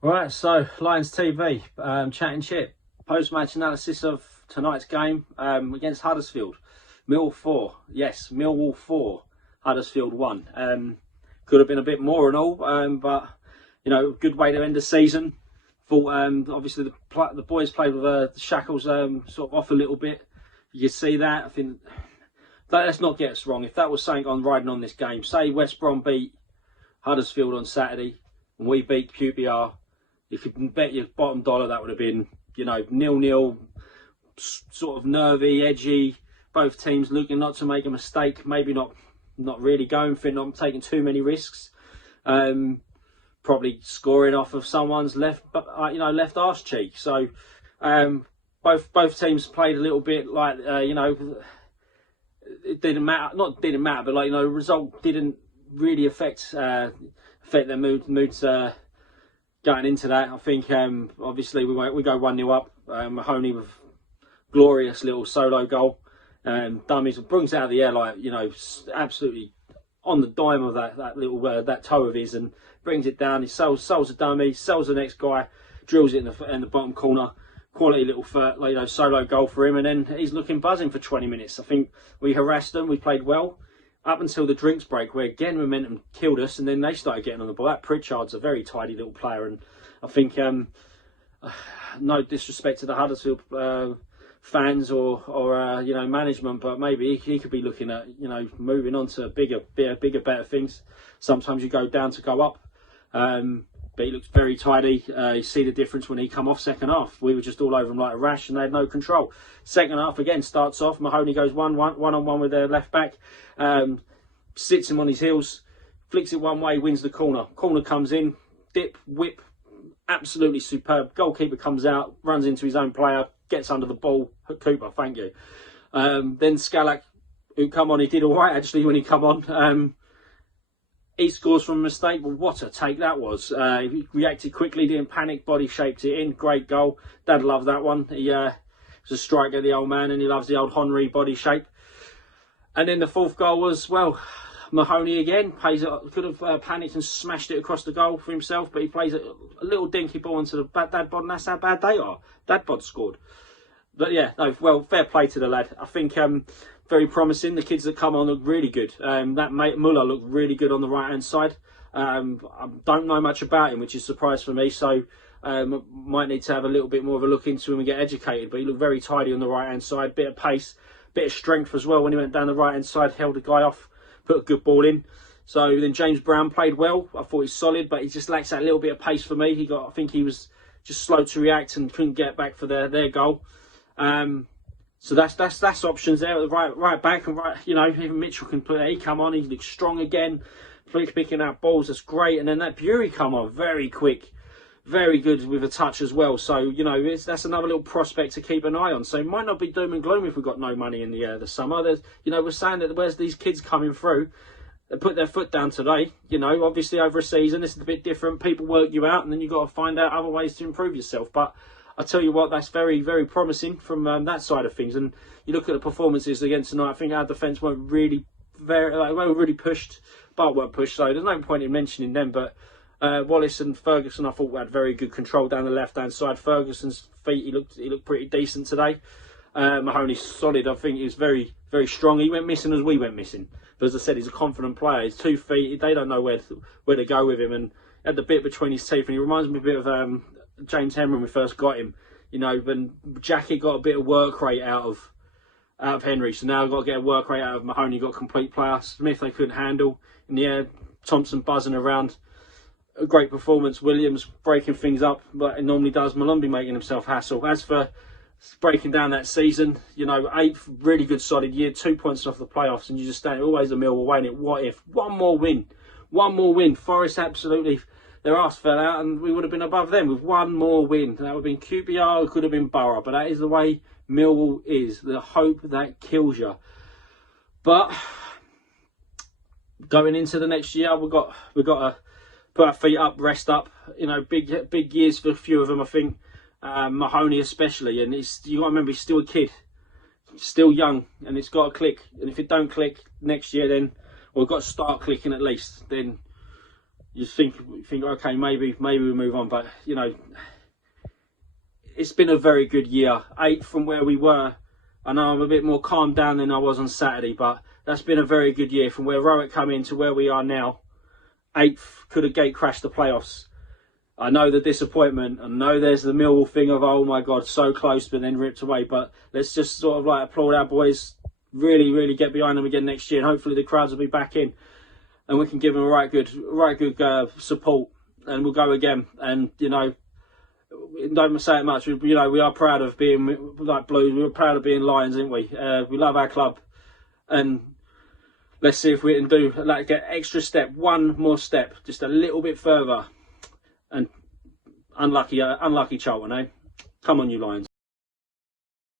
Right, so Lions TV, chatting Chit. Post-match analysis of tonight's game against Huddersfield. Mill 4, yes, Millwall 4, Huddersfield 1. Could have been a bit more and all, but you know, good way to end the season. Thought obviously the boys played with the shackles sort of off a little bit. You can see that. I think let's not get us wrong. If that was something on riding on this game, say West Brom beat Huddersfield on Saturday and we beat QPR. You could bet your bottom dollar that would have been, you know, 0-0, sort of nervy, edgy. Both teams looking not to make a mistake, maybe not really going for it, not taking too many risks. Probably scoring off of someone's left arse cheek. So both teams played a little bit like it didn't matter. Not didn't matter, but the result didn't really affect their moods. Going into that, I think obviously we go 1-0 up. Mahoney with glorious little solo goal. Dummies brings it out of the air absolutely on the dime of that little that toe of his and brings it down. He sells the dummy, sells the next guy, drills it in the bottom corner. Quality little solo goal for him, and then he's looking buzzing for 20 minutes. I think we harassed them, we played well up until the drinks break, where again momentum killed us, and then they started getting on the ball. That Pritchard's a very tidy little player, and I think no disrespect to the Huddersfield fans or management, but maybe he could be looking at moving on to bigger, better things. Sometimes you go down to go up. But he looks very tidy. You see the difference when he come off second half. We were just all over him like a rash and they had no control. Second half again starts off. Mahoney goes one-on-one with their left back. Sits him on his heels. Flicks it one way, wins the corner. Corner comes in. Dip, whip. Absolutely superb. Goalkeeper comes out, runs into his own player, gets under the ball. Cooper, thank you. Then Scalak, who come on, he did all right actually when he come on. He scores from a mistake, but what a take that was. He reacted quickly, didn't panic, body shaped it in. Great goal. Dad loved that one. He was a striker, the old man, and he loves the old Henry body shape. And then the fourth goal was, well, Mahoney again. Could have panicked and smashed it across the goal for himself, but he plays a little dinky ball into the dad bod, and that's how bad they are. Dad bod scored. But yeah, no, well, fair play to the lad. I think very promising. The kids that come on look really good. That mate Muller looked really good on the right hand side. I don't know much about him, which is a surprise for me. So might need to have a little bit more of a look into him and get educated. But he looked very tidy on the right hand side. Bit of pace, bit of strength as well when he went down the right hand side. Held the guy off, put a good ball in. So then James Brown played well. I thought he's solid, but he just lacks that little bit of pace for me. I think he was just slow to react and couldn't get back for their goal. So that's options there. Right back and right, even Mitchell can play. He come on, he looks strong again, picking out balls. That's great. And then that Bury come on, very quick, very good with a touch as well. So that's another little prospect to keep an eye on. So it might not be doom and gloom if we've got no money in the summer. There's we're saying that where's these kids coming through? They put their foot down today. Obviously over a season, this is a bit different. People work you out, and then you've got to find out other ways to improve yourself. But I tell you what, that's very, very promising from that side of things. And you look at the performances again tonight. I think our defence weren't really really pushed, but weren't pushed. So there's no point in mentioning them. But Wallace and Ferguson, I thought had very good control down the left-hand side. Ferguson's feet, he looked pretty decent today. Mahoney's solid. I think he was very, very strong. He went missing as we went missing. But as I said, he's a confident player. He's 2 feet. They don't know where to go with him, and had the bit between his teeth. And he reminds me a bit of James Henry when we first got him. When Jackie got a bit of work rate out of Henry, so now I've got to get a work rate out of Mahoney. Got a complete player. Smith they couldn't handle in the air. Thompson buzzing around. A great performance. Williams breaking things up, but it normally does. Malumbi making himself hassle. As for breaking down that season, 8th really good solid year, 2 points off the playoffs, and you just stand always a Millwall way in it. What if one more win? Forest absolutely. Their arse fell out and we would have been above them with one more win. That would have been QPR, it could have been Borough, but that is the way Millwall is. The hope that kills you. But going into the next year, we've got to put our feet up, rest up. Big years for a few of them, I think. Mahoney especially, and you got to remember he's still a kid, still young, and it's got to click. And if it don't click next year, then we've got to start clicking at least. Then you think okay, maybe we move on, but you know, it's been a very good year. 8th from where we were. I know I'm a bit more calmed down than I was on Saturday, but that's been a very good year from where Rowett come in to where we are now. 8th, could have gate crashed the playoffs. I know the disappointment. I know there's the Millwall thing of, oh my God, so close but then ripped away. But let's just sort of like applaud our boys, really get behind them again next year, and hopefully the crowds will be back in and we can give them a right good support, and we'll go again. And you know, don't say it much. You know, we are proud of being like Blues. We're proud of being Lions, aren't we? We love our club, and let's see if we can do like get extra step, one more step, just a little bit further. And unlucky Charlton, eh? Come on, you Lions.